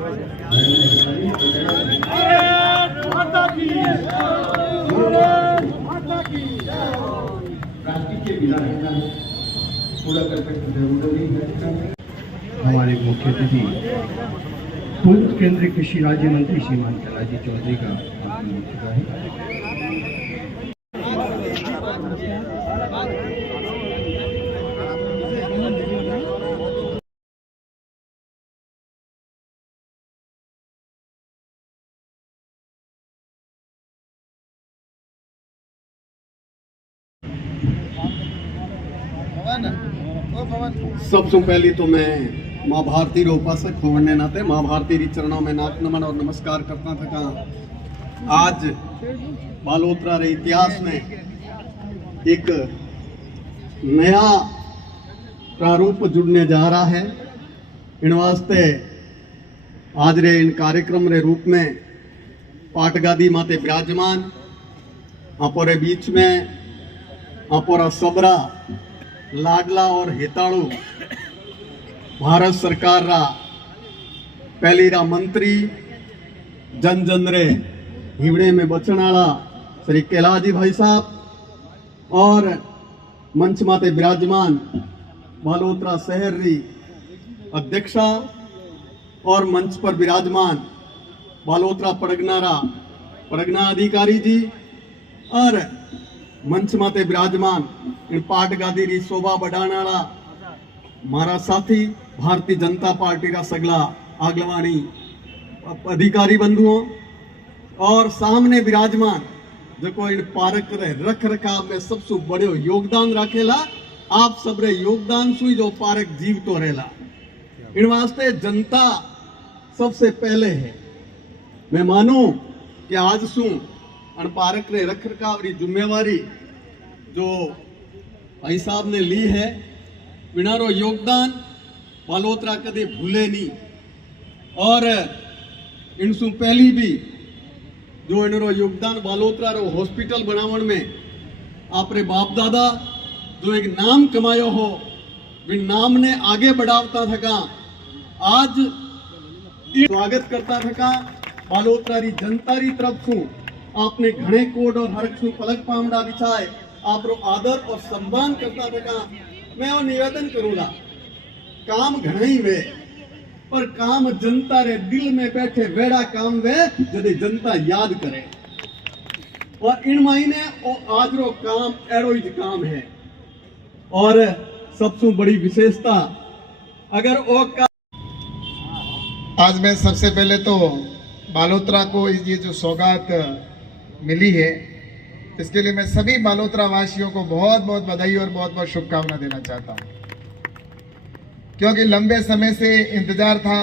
हमारे मुख्य अतिथि पूर्व केंद्रीय कृषि राज्य मंत्री श्रीमान कैलाश चौधरी का आगमन हो चुका है। सबसे पहले तो मैं माँ भारती रो उपासक होने नाते माँ भारती री चरणों में नाक नमन और नमस्कार करता था। आज बालोतरा रे इतिहास में एक नया प्रारूप जुड़ने जा रहा है। इन वास्ते आज रे इन कार्यक्रम रे रूप में पाटगादी माते विराजमान अपोरे बीच में अपोरा सबरा लाडला और हेताड़ू भारत सरकार रा पहली रा मंत्री जन जन रे हिवड़े में बचनाला श्री कैलाजी भाई साहब और मंच माते विराजमान बालोतरा शहर री अध्यक्षा और मंच पर विराजमान बालोतरा पड़गना अधिकारी जी और मंच माते विराजमान इन पाटगादी री शोभा बढ़ाना मारा साथी भारतीय जनता पार्टी रा सगला आगलवानी अधिकारी बंधुओं और सामने विराजमान जो को इन पार्क रे रख रखाव में सबसे बड़े योगदान रखेला। आप सब रे योगदान सुई जो पार्क जीव तो रहेला। इन वास्ते जनता सबसे पहले है। मैं मानू कि आज सु अन पार्क रे रख रखाव री जिम्मेवारी जो भाई साहब ने ली है, विनारो योगदान बालोतरा कदे भूले नहीं। और इनसु पहली भी जो इनरो योगदान बालोतरा रो हॉस्पिटल बनावन में आपरे बाप दादा जो एक नाम कमायो हो विन नाम ने आगे बढ़ावता थका। आज स्वागत करता थका बालोतरा री जनता री तरफ सु आपने घणे कोड और हरक सु पलक पामड़ा बिछाए आपरो आदर और सम्मान करता थका। मैं वो निवेदन करूंगा, काम घणे ही वे पर काम जनता रे दिल में बैठे वेड़ा काम वे जदे जनता याद करे। और इन महीने आज रो काम एड़ो ही काम है। और सबसे बड़ी विशेषता अगर वो आज मैं सबसे पहले तो बालोतरा को ये जो सौगात मिली है इसके लिए मैं सभी बालोतरा वासियों को बहुत बहुत बधाई और बहुत बहुत शुभकामना देना चाहता हूं, क्योंकि लंबे समय से इंतजार था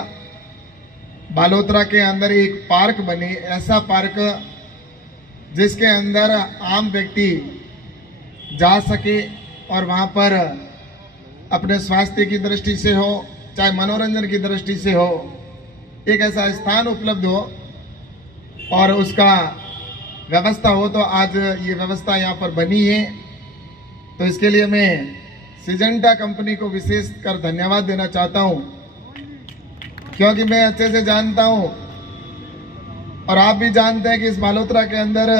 बालोतरा के अंदर एक पार्क बने, ऐसा पार्क जिसके अंदर आम व्यक्ति जा सके और वहां पर अपने स्वास्थ्य की दृष्टि से हो चाहे मनोरंजन की दृष्टि से हो एक ऐसा स्थान उपलब्ध हो और उसका व्यवस्था हो। तो आज ये व्यवस्था यहाँ पर बनी है, तो इसके लिए मैं सिजेंटा कंपनी को विशेष कर धन्यवाद देना चाहता हूँ, क्योंकि मैं अच्छे से जानता हूँ और आप भी जानते हैं कि इस बालोतरा के अंदर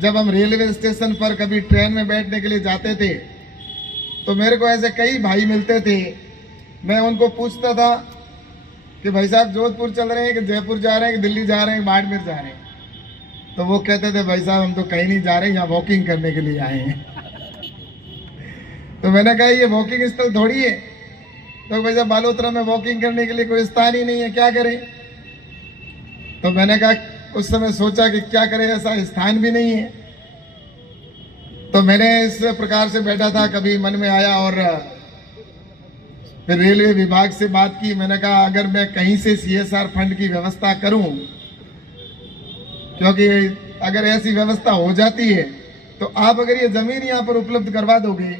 जब हम रेलवे स्टेशन पर कभी ट्रेन में बैठने के लिए जाते थे तो मेरे को ऐसे कई भाई मिलते थे। मैं उनको पूछता था कि भाई साहब जोधपुर चल रहे हैं कि जयपुर जा रहे हैं कि दिल्ली जा रहे हैं बाड़मेर जा रहे हैं, तो वो कहते थे भाई साहब हम तो कहीं नहीं जा रहे, यहाँ वॉकिंग करने के लिए आए हैं। तो मैंने कहा ये वॉकिंग स्थल थोड़ी है। तो भाई साहब बालोतरा में वॉकिंग करने के लिए कोई स्थान ही नहीं है, क्या करें। तो मैंने कहा उस समय सोचा कि क्या करें, ऐसा स्थान भी नहीं है। तो मैंने इस प्रकार से बैठा था, कभी मन में आया और फिर रेलवे विभाग से बात की। मैंने कहा अगर मैं कहीं से CSR फंड की व्यवस्था करूं, क्योंकि अगर ऐसी व्यवस्था हो जाती है तो आप अगर ये जमीन यहाँ पर उपलब्ध करवा दोगे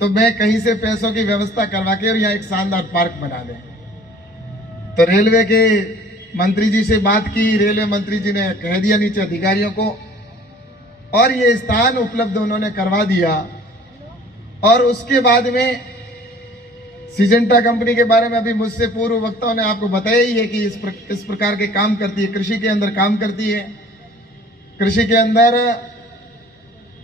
तो मैं कहीं से पैसों की व्यवस्था करवा के और यहाँ एक शानदार पार्क बना दें। तो रेलवे के मंत्री जी से बात की, रेलवे मंत्री जी ने कह दिया नीचे अधिकारियों को और ये स्थान उपलब्ध उन्होंने करवा दिया। और उसके बाद में सिजेंटा कंपनी के बारे में अभी मुझसे पूर्व वक्ताओं ने आपको बताया ही है कि इस प्रकार के काम करती है, कृषि के अंदर काम करती है। कृषि के अंदर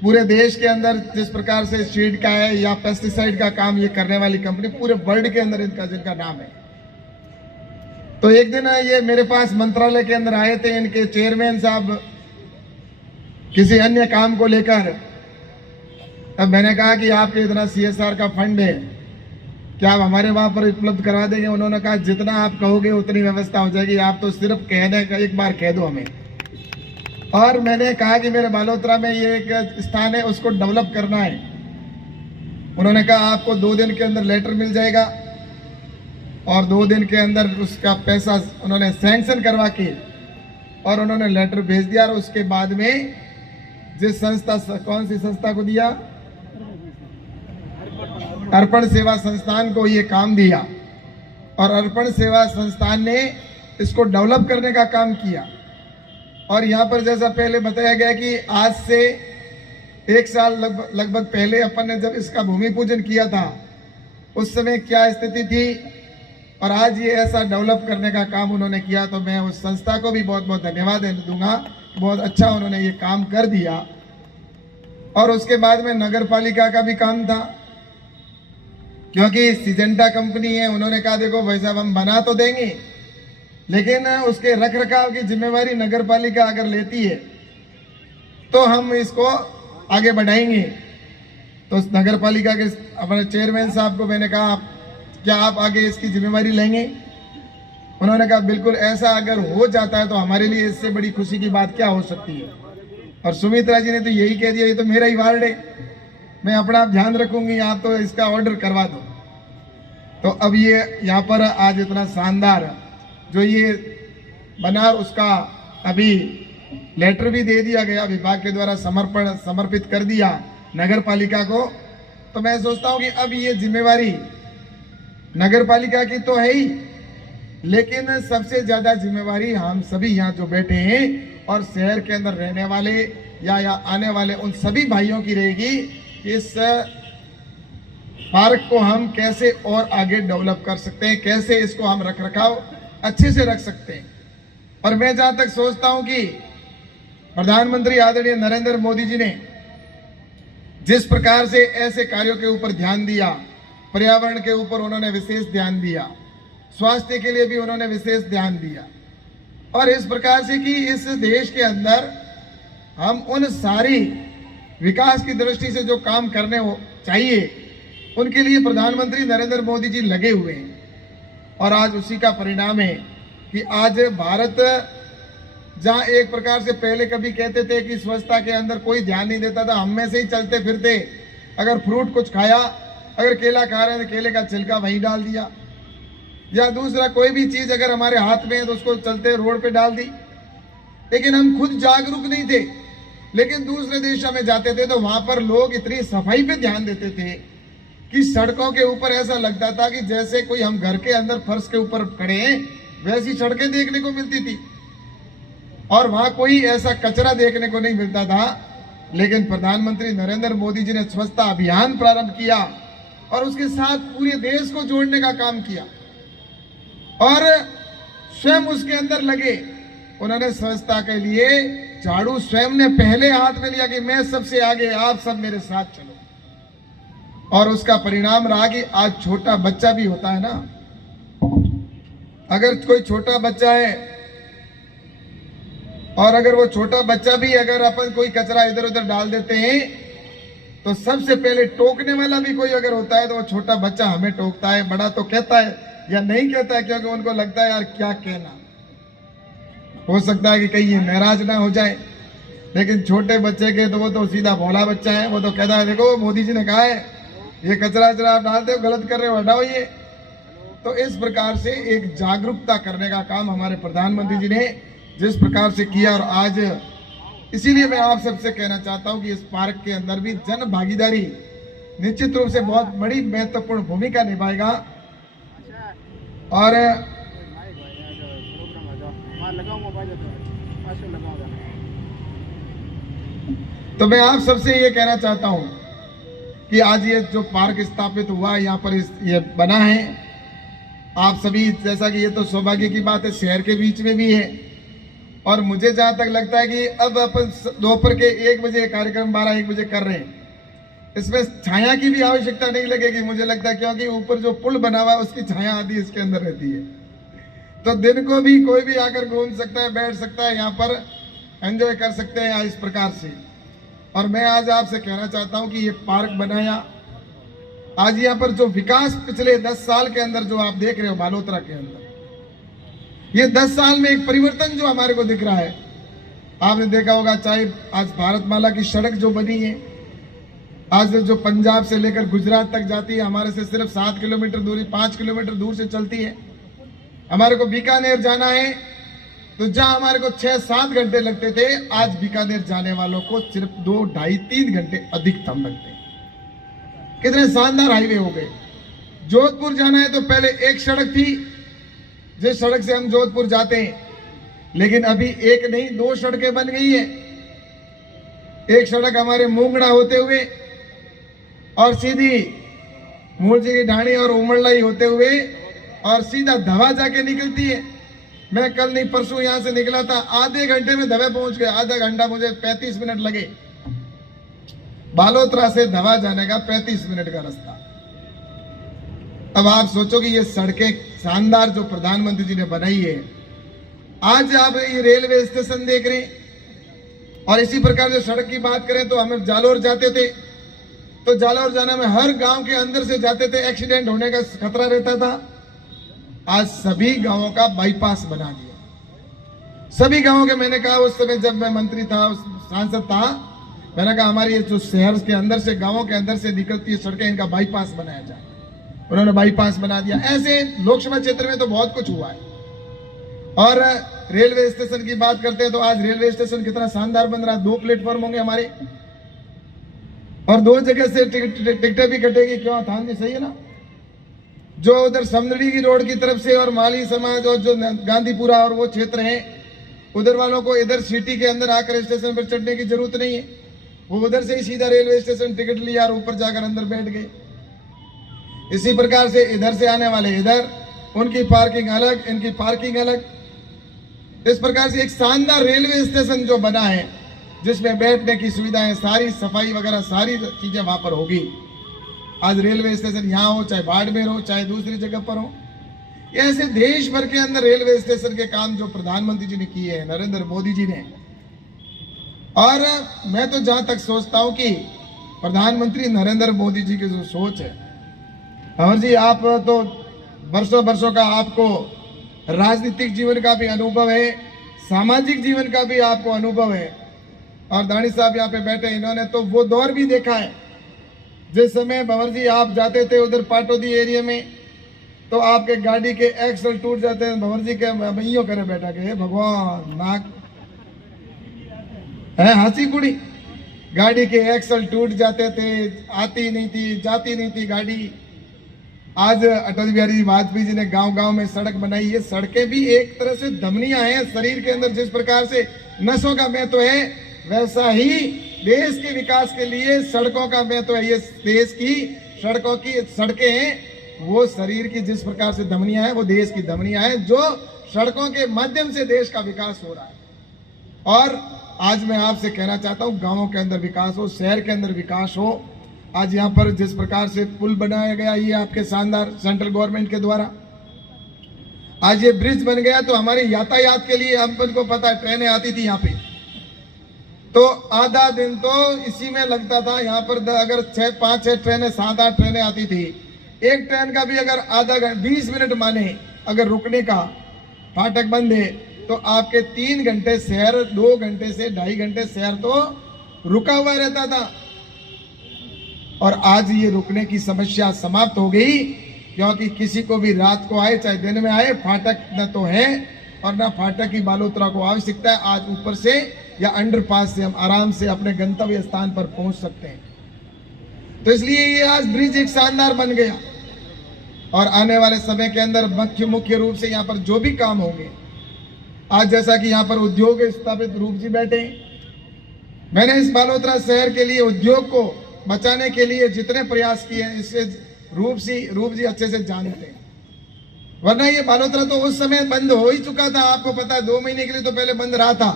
पूरे देश के अंदर जिस प्रकार से सीड का है या पेस्टिसाइड का काम ये करने वाली कंपनी पूरे वर्ल्ड के अंदर जिनका नाम है। तो एक दिन ये मेरे पास मंत्रालय के अंदर आए थे, इनके चेयरमैन साहब किसी अन्य काम को लेकर। तब मैंने कहा कि आपके इतना CSR का फंड है, क्या आप हमारे वहां पर उपलब्ध करवा देंगे? उन्होंने कहा जितना आप कहोगे उतनी व्यवस्था हो जाएगी, आप तो सिर्फ कहने का एक बार कह दो हमें। और मैंने कहा कि मेरे बालोतरा में ये एक स्थान है, उसको डेवलप करना है। उन्होंने कहा आपको 2 दिन के अंदर लेटर मिल जाएगा, और 2 दिन के अंदर उसका पैसा उन्होंने सैंक्शन करवा के और उन्होंने लेटर भेज दिया। और उसके बाद में जिस संस्था, कौन सी संस्था को दिया, अर्पण सेवा संस्थान को ये काम दिया, और अर्पण सेवा संस्थान ने इसको डेवलप करने का काम किया। और यहाँ पर जैसा पहले बताया गया कि आज से 1 साल लगभग पहले अपन ने जब इसका भूमि पूजन किया था, उस समय क्या स्थिति थी, और आज ये ऐसा डेवलप करने का काम उन्होंने किया। तो मैं उस संस्था को भी बहुत बहुत धन्यवाद दूंगा, बहुत अच्छा उन्होंने ये काम कर दिया। और उसके बाद में नगर पालिका का भी काम था, क्योंकि सिजेंटा कंपनी है, उन्होंने कहा देखो भाई साहब हम बना तो देंगे, लेकिन उसके रख रखाव की जिम्मेवारी नगर पालिका अगर लेती है तो हम इसको आगे बढ़ाएंगे। तो उस नगर पालिका के अपने चेयरमैन साहब को मैंने कहा क्या आप आगे इसकी जिम्मेवारी लेंगे? उन्होंने कहा बिल्कुल, ऐसा अगर हो जाता है तो हमारे लिए इससे बड़ी खुशी की बात क्या हो सकती है। और सुमित्रा जी ने तो यही कह दिया ये तो मेरा ही वार्ड है, मैं अपना आप ध्यान रखूंगी, आप तो इसका ऑर्डर करवा दो। तो अब ये यहाँ पर आज इतना शानदार जो ये बना, उसका अभी लेटर भी दे दिया गया, विभाग के द्वारा समर्पित कर दिया नगर पालिका को। तो मैं सोचता हूँ कि अब ये जिम्मेवारी नगर पालिका की तो है ही, लेकिन सबसे ज्यादा जिम्मेवारी हम सभी यहाँ जो बैठे हैं और शहर के अंदर रहने वाले या आने वाले उन सभी भाइयों की रहेगी। इस पार्क को हम कैसे और आगे डेवलप कर सकते हैं, कैसे इसको हम रख रखाव अच्छे से रख सकते हैं। और मैं जहां तक सोचता हूं कि प्रधानमंत्री आदरणीय नरेंद्र मोदी जी ने जिस प्रकार से ऐसे कार्यों के ऊपर ध्यान दिया, पर्यावरण के ऊपर उन्होंने विशेष ध्यान दिया, स्वास्थ्य के लिए भी उन्होंने विशेष ध्यान दिया, और इस प्रकार से कि इस देश के अंदर हम उन सारी विकास की दृष्टि से जो काम करने चाहिए उनके लिए प्रधानमंत्री नरेंद्र मोदी जी लगे हुए हैं। और आज उसी का परिणाम है कि आज भारत, जहां एक प्रकार से पहले कभी कहते थे कि स्वच्छता के अंदर कोई ध्यान नहीं देता था, हम में से ही चलते फिरते अगर फ्रूट कुछ खाया, अगर केला खा रहे हैं तो केले का छिलका वहीं डाल दिया, या दूसरा कोई भी चीज अगर हमारे हाथ में है तो उसको चलते रोड पे डाल दी। लेकिन हम खुद जागरूक नहीं थे। लेकिन दूसरे देशों में जाते थे तो वहां पर लोग इतनी सफाई पे ध्यान देते थे कि सड़कों के ऊपर ऐसा लगता था कि जैसे कोई हम घर के अंदर फर्श के ऊपर खड़े हैं, वैसी सड़कें देखने को मिलती थी, और वहां कोई ऐसा कचरा देखने को नहीं मिलता था। लेकिन प्रधानमंत्री नरेंद्र मोदी जी ने स्वच्छता अभियान प्रारंभ किया और उसके साथ पूरे देश को जोड़ने का काम किया, और स्वयं उसके अंदर लगे। उन्होंने स्वच्छता के लिए झाड़ू स्वयं ने पहले हाथ में लिया कि मैं सबसे आगे, आप सब मेरे साथ चलो। और उसका परिणाम रहा कि आज छोटा बच्चा भी होता है ना, अगर कोई छोटा बच्चा है और अगर वो छोटा बच्चा भी अगर अपन कोई कचरा इधर उधर डाल देते हैं तो सबसे पहले टोकने वाला भी कोई अगर होता है तो वो छोटा बच्चा हमें टोकता है। बड़ा तो कहता है या नहीं कहता है, क्योंकि उनको लगता है यार क्या कहना, हो सकता है कि कहीं ये नाराज ना हो जाए। लेकिन छोटे बच्चे के तो वो तो सीधा भोला बच्चा है, वो तो कहता है देखो मोदी जी ने कहा है ये कचरा आप डालते हो, गलत कर रहे हो, हटाओ ये। तो इस प्रकार से एक जागरूकता करने का काम हमारे प्रधानमंत्री जी ने जिस प्रकार से किया, और आज इसीलिए मैं आप सबसे कहना चाहता हूं कि इस पार्क के अंदर भी जन भागीदारी निश्चित रूप से बहुत बड़ी महत्वपूर्ण भूमिका निभाएगा। और तो मैं आप सबसे ये कहना चाहता हूं कि आज ये जो पार्क स्थापित हुआ यहाँ पर ये बना है। आप सभी जैसा कि ये तो सौभाग्य की बात है, शहर के बीच में भी है। और मुझे जहाँ तक लगता है कि अब अपन दोपहर के 1 बजे कार्यक्रम 12-1 बजे कर रहे हैं, इसमें छाया की भी आवश्यकता नहीं लगेगी मुझे लगता है, क्योंकि ऊपर जो पुल बना हुआ है उसकी छाया आदि इसके अंदर रहती है। तो दिन को भी कोई भी आकर घूम सकता है, बैठ सकता है, यहाँ पर एंजॉय कर सकते हैं इस प्रकार से। और मैं आज आपसे कहना चाहता हूँ कि ये पार्क बनाया, आज यहाँ पर जो विकास पिछले 10 साल के अंदर जो आप देख रहे हो बालोतरा के अंदर, ये 10 साल में एक परिवर्तन जो हमारे को दिख रहा है। आपने देखा होगा, चाहे आज भारतमाला की सड़क जो बनी है, आज जो पंजाब से लेकर गुजरात तक जाती है, हमारे से सिर्फ 7 किलोमीटर दूरी, 5 किलोमीटर दूर से चलती है। हमारे को बीकानेर जाना है तो जहां हमारे को 6-7 घंटे लगते थे, आज बीकानेर जाने वालों को सिर्फ 2-2.5-3 घंटे अधिकतम लगते हैं। कितने शानदार हाईवे हो गए। जोधपुर जाना है तो पहले एक सड़क थी, जिस सड़क से हम जोधपुर जाते हैं, लेकिन अभी एक नहीं 2 सड़कें बन गई है। एक सड़क हमारे मूंगड़ा होते हुए और सीधी मूलजी की ढाणी और उमरलाई होते हुए और सीधा धवा जाके निकलती है। मैं कल नहीं परसों यहां से निकला था, आधे घंटे में धवे पहुंच गए। आधा घंटा मुझे 35 मिनट लगे, बालोतरा से धवा जाने का 35 मिनट का रास्ता। अब आप सोचो कि ये सड़कें शानदार जो प्रधानमंत्री जी ने बनाई है, आज आप ये रेलवे स्टेशन देख रहे हैं। और इसी प्रकार जो सड़क की बात करें तो हम जालोर जाते थे, तो जालोर जाने में हर गांव के अंदर से जाते थे, एक्सीडेंट होने का खतरा रहता था। आज सभी गांवों का बाईपास बना दिया, सभी गांवों के। मैंने कहा उस समय जब मैं मंत्री था, सांसद था, मैंने कहा हमारी ये जो शहर के अंदर से, गांवों के अंदर से निकलती है सड़कें, इनका बाईपास बनाया जाए। उन्होंने बाईपास बना दिया। ऐसे लोकसभा क्षेत्र में तो बहुत कुछ हुआ है। और रेलवे स्टेशन की बात करते हैं तो आज रेलवे स्टेशन कितना शानदार बन रहा है। 2 प्लेटफॉर्म होंगे हमारे और 2 जगह से टिकटें भी कटेगी। क्यों थान जी, सही है ना। जो उधर समदड़ी की रोड की तरफ से और माली समाज और जो गांधीपुरा और वो क्षेत्र है, उधर वालों को इधर सिटी के अंदर आकर स्टेशन पर चढ़ने की जरूरत नहीं है। वो उधर से ही सीधा रेलवे स्टेशन टिकट लिया और ऊपर जाकर अंदर बैठ गए। इसी प्रकार से इधर से आने वाले इधर, उनकी पार्किंग अलग, इनकी पार्किंग अलग। इस प्रकार से एक शानदार रेलवे स्टेशन जो बना है, जिसमें बैठने की सुविधाएं, सारी सफाई वगैरह सारी चीजें वहां पर होगी। आज रेलवे स्टेशन यहाँ हो, चाहे बाड़मेर हो, चाहे दूसरी जगह पर हो, ऐसे देश भर के अंदर रेलवे स्टेशन के काम जो प्रधानमंत्री जी ने किए हैं, नरेंद्र मोदी जी ने। और मैं तो जहां तक सोचता हूं कि प्रधानमंत्री नरेंद्र मोदी जी की जो सोच है, और जी आप तो वर्षों का आपको राजनीतिक जीवन का भी अनुभव है, सामाजिक जीवन का भी आपको अनुभव है। और दानी साहब यहाँ पे बैठे, इन्होंने तो वो दौर भी देखा है जिस समय भंवर जी आप जाते थे उधर पाटोदी एरिया में, तो आपके गाड़ी के एक्सल टूट जाते हैं। भंवर जी के मैयो करे बैठा के भगवान नाक है हंसी कुड़ी, गाड़ी के एक्सल टूट जाते थे, आती नहीं थी, जाती नहीं थी गाड़ी। आज अटल बिहारी वाजपेयी जी ने गांव-गांव में सड़क बनाई। ये सड़कें भी एक तरह से धमनियां हैं शरीर के अंदर। जिस प्रकार से नसों का महत्व है, वैसा ही देश के विकास के लिए सड़कों का महत्व है। ये देश की सड़कों की सड़कें हैं, वो शरीर की जिस प्रकार से धमनियां हैं, वो देश की धमनियां हैं, जो सड़कों के माध्यम से देश का विकास हो रहा है। और आज मैं आपसे कहना चाहता हूं, गांवों के अंदर विकास हो, शहर के अंदर विकास हो। आज यहाँ पर जिस प्रकार से पुल बनाया गया, ये आपके शानदार सेंट्रल गवर्नमेंट के द्वारा आज ये ब्रिज बन गया, तो हमारे यातायात के लिए हम को पता है, ट्रेनें आती थी यहाँ पे, तो आधा दिन तो इसी में लगता था। यहाँ पर अगर 5-6 ट्रेनें, 7-8 ट्रेनें आती थी, एक ट्रेन का भी अगर आधा घंटा 20 मिनट माने अगर रुकने का, फाटक बंद है, तो आपके 3 घंटे शहर, 2 घंटे से 2.5 घंटे शहर तो रुका हुआ रहता था। और आज ये रुकने की समस्या समाप्त हो गई, क्योंकि किसी को भी रात को आए चाहे दिन में आए, फाटक न तो है और न फाटक की बालोतरा को आवश्यकता है। आज ऊपर से या अंडरपास से हम आराम से अपने गंतव्य स्थान पर पहुंच सकते हैं। तो इसलिए ये आज ब्रिज एक शानदार बन गया। और आने वाले समय के अंदर मुख्य रूप से यहाँ पर जो भी काम होंगे, आज जैसा कि यहाँ पर उद्योग स्थापित रूप जी बैठे, मैंने इस बालोतरा शहर के लिए उद्योग को बचाने के लिए जितने प्रयास किए हैं, इससे रूप जी अच्छे से जानते हैं। वरना ये बालोतरा तो उस समय बंद हो ही चुका था, आपको पता है, 2 महीने के लिए तो पहले बंद रहा था।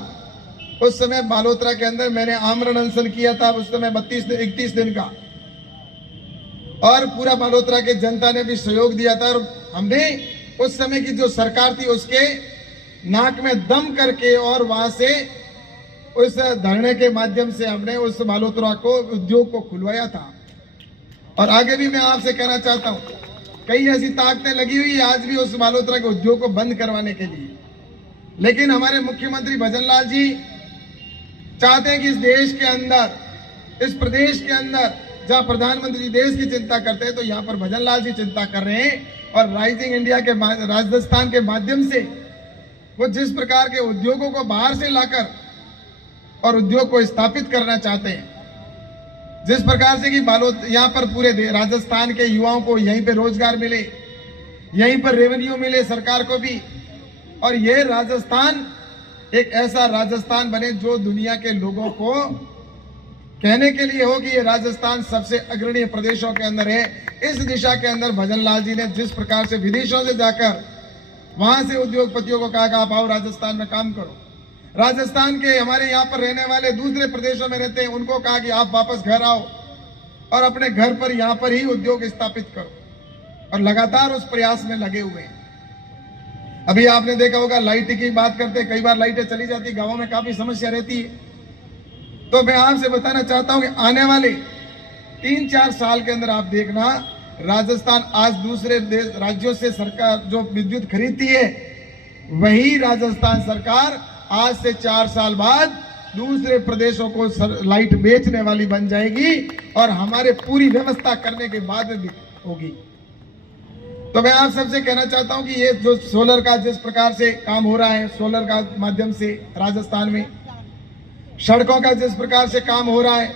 उस समय बालोतरा के अंदर मैंने आमरण अनशन किया था, उस समय 31 दिन का, और पूरा बालोतरा के जनता ने भी सहयोग दिया था। और हमने उस समय की जो सरकार थी उसके नाक में दम करके और वहां से उस धरने के माध्यम से हमने उस बालोतरा को, उद्योग को खुलवाया था। और आगे भी मैं आपसे कहना चाहता हूं, कई ऐसी ताकतें लगी हुई है आज भी उस बालोतरा के उद्योग को बंद करवाने के लिए, लेकिन हमारे मुख्यमंत्री भजन लाल जी चाहते हैं कि इस देश के अंदर, इस प्रदेश के अंदर, जहां प्रधानमंत्री जी देश की चिंता करते हैं, तो यहाँ पर भजन लाल जी चिंता कर रहे हैं। और राइजिंग इंडिया के राजस्थान के माध्यम से वो जिस प्रकार के उद्योगों को बाहर से लाकर और उद्योग को स्थापित करना चाहते हैं, जिस प्रकार से कि यहाँ पर पूरे राजस्थान के युवाओं को यहीं पे रोजगार मिले, यहीं पर रेवेन्यू मिले सरकार को भी, और यह राजस्थान एक ऐसा राजस्थान बने जो दुनिया के लोगों को कहने के लिए हो कि ये राजस्थान सबसे अग्रणी प्रदेशों के अंदर है। इस दिशा के अंदर भजन लाल जी ने जिस प्रकार से विदेशों से जाकर वहां से उद्योगपतियों को कहा कि आप आओ राजस्थान में काम करो, राजस्थान के हमारे यहाँ पर रहने वाले दूसरे प्रदेशों में रहते हैं उनको कहा कि आप वापस घर आओ और अपने घर पर यहाँ पर ही उद्योग स्थापित करो, और लगातार उस प्रयास में लगे हुए हैं। अभी आपने देखा होगा लाइट की बात करते, कई बार लाइटें चली जाती, गांवों में काफी समस्या रहती है। तो मैं आपसे बताना चाहता हूं कि आने वाले 3-4 साल के अंदर आप देखना, राजस्थान आज दूसरे राज्यों से सरकार जो विद्युत खरीदती है, वही राजस्थान सरकार आज से 4 साल बाद दूसरे प्रदेशों को लाइट बेचने वाली बन जाएगी, और हमारे पूरी व्यवस्था करने के बाद भी होगी। तो मैं आप सबसे कहना चाहता हूं कि ये जो सोलर का जिस प्रकार से काम हो रहा है, सोलर का माध्यम से राजस्थान में सड़कों का जिस प्रकार से काम हो रहा है,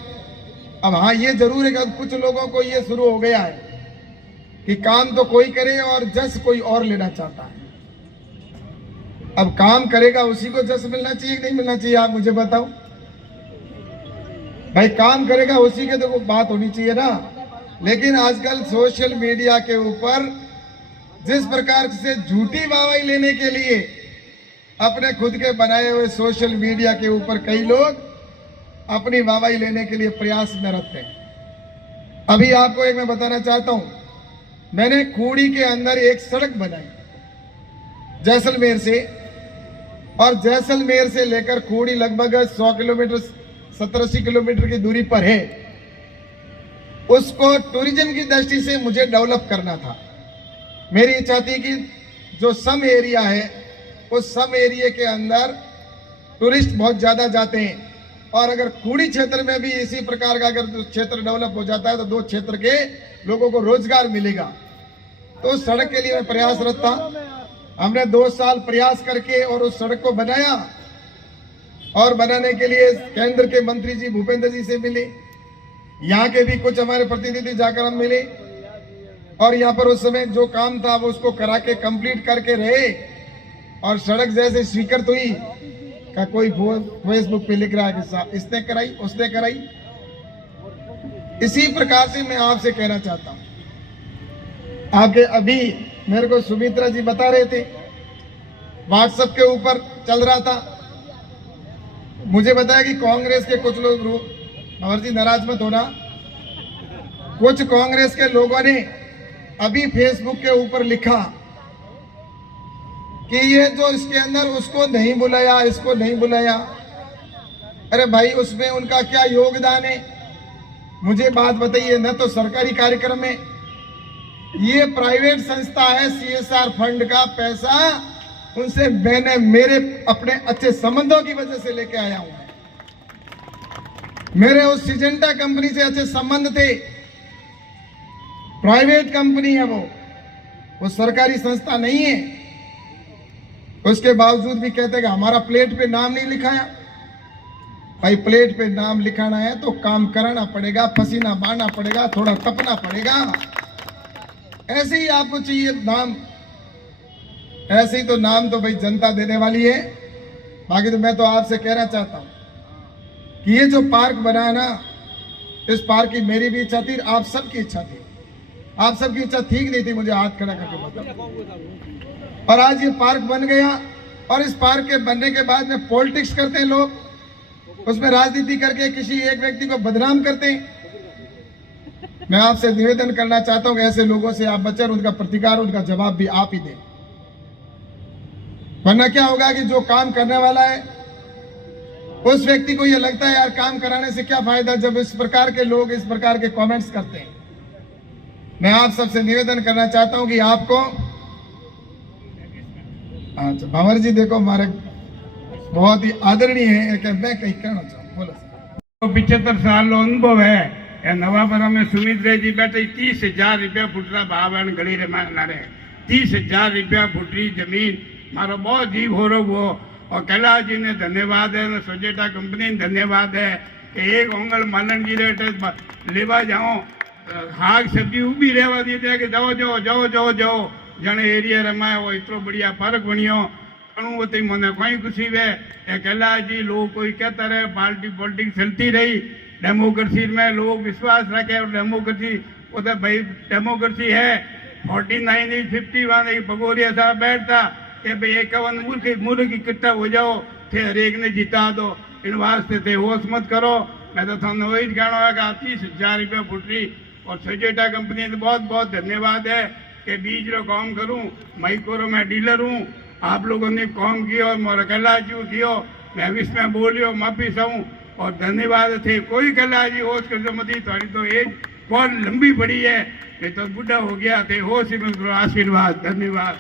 अब हाँ ये जरूर है कि अब कुछ लोगों को ये शुरू हो गया है कि काम तो कोई करे और जस कोई और लेना चाहता है। अब काम करेगा उसी को जस मिलना चाहिए कि नहीं मिलना चाहिए, आप मुझे बताओ भाई। काम करेगा उसी के तो बात होनी चाहिए ना। लेकिन आजकल सोशल मीडिया के ऊपर जिस प्रकार से झूठी वाहवाही लेने के लिए अपने खुद के बनाए हुए सोशल मीडिया के ऊपर कई लोग अपनी वाहवाही लेने के लिए प्रयास में रहते हैं। अभी आपको एक मैं बताना चाहता हूं, मैंने खूड़ी के अंदर एक सड़क बनाई जैसलमेर से, और जैसलमेर से लेकर खूड़ी लगभग 100 किलोमीटर 70-80 किलोमीटर की दूरी पर है। उसको टूरिज्म की दृष्टि से मुझे डेवलप करना था। मेरी इच्छा थी कि जो सम एरिया है, उस सम एरिया के अंदर टूरिस्ट बहुत ज्यादा जाते हैं, और अगर खूड़ी क्षेत्र में भी इसी प्रकार का अगर क्षेत्र डेवलप हो जाता है तो 2 क्षेत्र के लोगों को रोजगार मिलेगा। तो उस सड़क के लिए मैं प्रयासरत था। हमने 2 साल प्रयास करके और उस सड़क को बनाया, और बनाने के लिए केंद्र के मंत्री जी भूपेंद्र जी से मिले, यहाँ के भी कुछ हमारे प्रतिनिधि जाकर हम मिले, और यहाँ पर उस समय जो काम था वो उसको करा के कंप्लीट करके रहे। और सड़क जैसे स्वीकृत हुई का कोई फेसबुक पे लिख रहा है कि इसने कराई उसने कराई। इसी प्रकार से मैं आपसे कहना चाहता हूं, आगे अभी मेरे को सुमित्रा जी बता रहे थे, व्हाट्सएप के ऊपर चल रहा था, मुझे बताया कि कांग्रेस के कुछ लोग, अमर जी नाराज मत होना, कुछ कांग्रेस के लोगों ने अभी फेसबुक के ऊपर लिखा कि ये जो इसके अंदर उसको नहीं बुलाया, इसको नहीं बुलाया। अरे भाई उसमें उनका क्या योगदान है, मुझे बात बताइए। न तो सरकारी कार्यक्रम में, ये प्राइवेट संस्था है, CSR फंड का पैसा उनसे मैंने मेरे अपने अच्छे संबंधों की वजह से लेके आया हूं। मेरे उस सिजेंटा कंपनी से अच्छे संबंध थे, प्राइवेट कंपनी है वो सरकारी संस्था नहीं है। उसके बावजूद भी कहते हैं कि हमारा प्लेट पे नाम नहीं लिखाया। भाई प्लेट पे नाम लिखाना है तो काम करना पड़ेगा, पसीना बहाना पड़ेगा, थोड़ा तपना पड़ेगा। ऐसे ही आपको चाहिए नाम, ऐसे ही तो नाम तो भाई जनता देने वाली है। बाकी तो मैं तो आपसे कहना चाहता हूं कि ये जो पार्क बना है ना, इस पार्क की मेरी भी इच्छा थी, आप सबकी इच्छा थी। आप सबकी इच्छा ठीक नहीं थी, मुझे हाथ खड़ा करके बताओ। और आज ये पार्क बन गया, और इस पार्क के बनने के बाद में पॉलिटिक्स करते हैं लोग, उसमें राजनीति करके किसी एक व्यक्ति को बदनाम करते हैं। मैं आपसे निवेदन करना चाहता हूं कि ऐसे लोगों से आप बचें, उनका प्रतिकार, उनका जवाब भी आप ही दें। वरना क्या होगा कि जो काम करने वाला है उस व्यक्ति को यह लगता है यार काम कराने से क्या फायदा, जब इस प्रकार के लोग इस प्रकार के कमेंट्स करते हैं। मैं आप सबसे निवेदन करना चाहता हूं कि आपको, अच्छा भंवर जी देखो हमारे बहुत ही आदरणीय है कि मैं कहीं कहना चाहूँ, बोलो। 75 साल नो अनुभव है। ए नवाबरा में सुमित्रा जी बैठे 30,000 रुपया फुटरा भाव गली रे मारे 30,000 रुपया फुटरी जमीन मारो बहुत जीव हो रहा वो। और कैलाश जी ने धन्यवाद है, सोजेटा कंपनी ने धन्यवाद है कि एक ओंगल मालन जी रेट लेवा जाओ हाग सब्जी उभी रहवा दी थे कि जाओ जाओ जाओ जाओ जाओ जने एरिया रमाया वो इतना बढ़िया पार्क बनियो अनुभूति मैंने कोई खुशी वे। कैलाश जी लोग कोई कहता रहे पार्टी पॉलिटिक्स चलती रही, डेमोक्रेसी में लोग विश्वास रखे और डेमोक्रेसी वो तो भाई डेमोक्रेसी है। 49 51 भगोरिया साहब बैठता कि भाई 51 मुल्क इकट्ठा हो जाओ थे हर एक ने जिता दो, इन वास्ते थे होश मत करो। मैं तो थाने वही कहना है कि 30,000 रुपया फुटरी और सोजेटा कंपनी ने बहुत बहुत धन्यवाद है कि बीज रो काम करूं। माइक्रो में डीलर हूँ, आप लोगों ने काम किया और मोरा कैलाश जी कियो, मैं इसमें बोलियो माफी सहूँ और धन्यवाद थे। कोई कैलाश जी होश कर जो मती थोड़ी तो एज बहुत लंबी पड़ी है, ये तो बुढ़ा हो गया थे होश ही में आशीर्वाद। धन्यवाद।